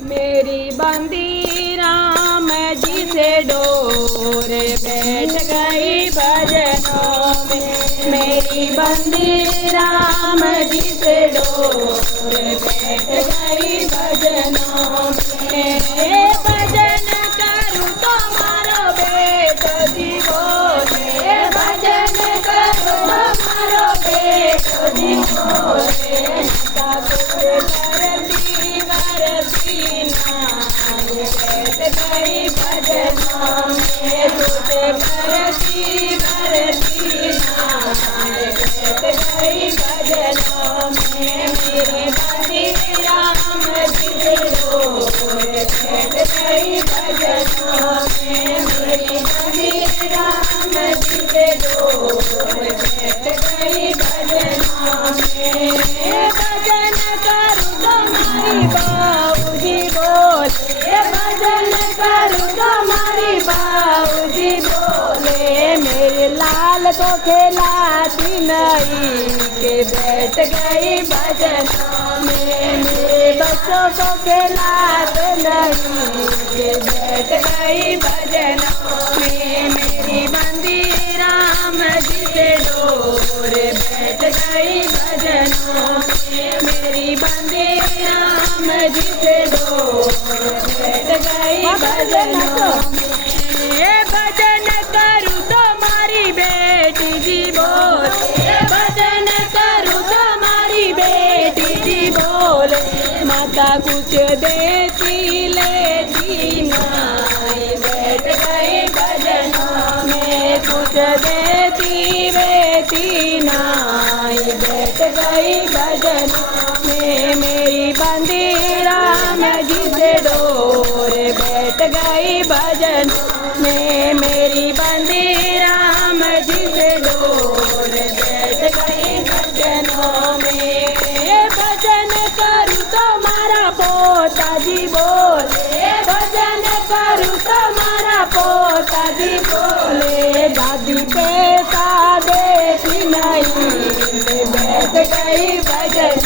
मेरी बंदी राम जी से डोर बैठ गई भजनों में। मेरी बंदी राम जी से डोर बैठ गई भजनों में। भजन करूँ तो मारो बेट जी बोले, भजन करूँ तो मारो बेट जी बोले। ठाकुर करती वरती नाय बैठ गई भजनों में। तुझे करती वरती नाय बैठ गई भजनों में। मेरे बंदी राम जी से डोर बैठ गई भजनों में। मेरी बंदी राम जी से डोर बैठ गई भजनों में। भजन करूँ तुम्हारी बाबूजी बोले, भजन करूँ तुम्हारी बाबूजी बोले। मेरे लाल को खिलाती नहीं के बैठ गई भजनों में। मेरे बच्चों को खिलाते नहीं के बैठ गई भजनों में। मेरी बंदी राम जी से डोर बैठ गई भजनों में। मेरी बंदी राम जी से डोर बैठ गई भजनों में। भजन करूँ तुम्हारी बेटी जी बोले, भजन करूँ तुम्हारी बेटी जी बोले। माता कुछ देती लेती नाय बैठ गई भजनों में। कुछ देती बेटी नाय बैठ गई भजनों में। मेरी बंदी राम जी से डोर बैठ गई भजन में। मेरी बंदी राम जी से डोर बैठ गई भजनों में। भजन करूँ तुम्हारा पोता जी बोले, भजन करूँ तुम्हारा पोता जी बोले। दादी पैसा देती नहीं बैठ गई भजन